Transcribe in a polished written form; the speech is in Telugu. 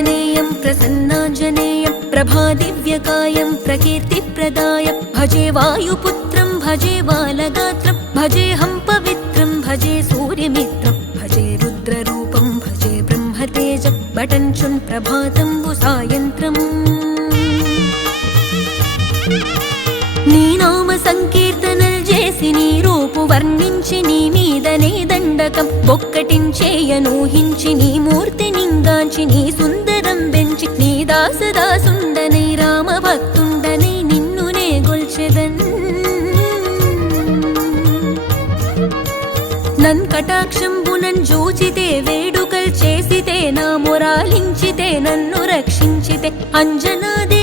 आञ्जनेयं प्रसन्नाञ्जनेयं प्रभादिव्यकायं प्रकीर्तिप्रदायं भजे वायुपुत्रं भजे बालगात्रं भजेऽहं पवित्रं भजे सूर्यमित्रं भजे रुद्ररूपं भजे ब्रह्मतेजं बटञ्चुं प्रभातं सायन्त्रम् నీ నామ సంకీర్తనలు చేసి నీ రూపు వర్ణించి నీ మీదనే దండకం ఒక్కటించేయనూహించి నీ మూర్తి నింగాంచి నీ సుందరం పెంచి నీ దాసదాసుండనై రామ భక్తుండనై నిన్నునే గొల్చెదన్ నన్ కటాక్షంబునన్ జూచితే వేడుకల్ చేసితే నా మొరాలించితే నన్ను రక్షించితే అంజనాదే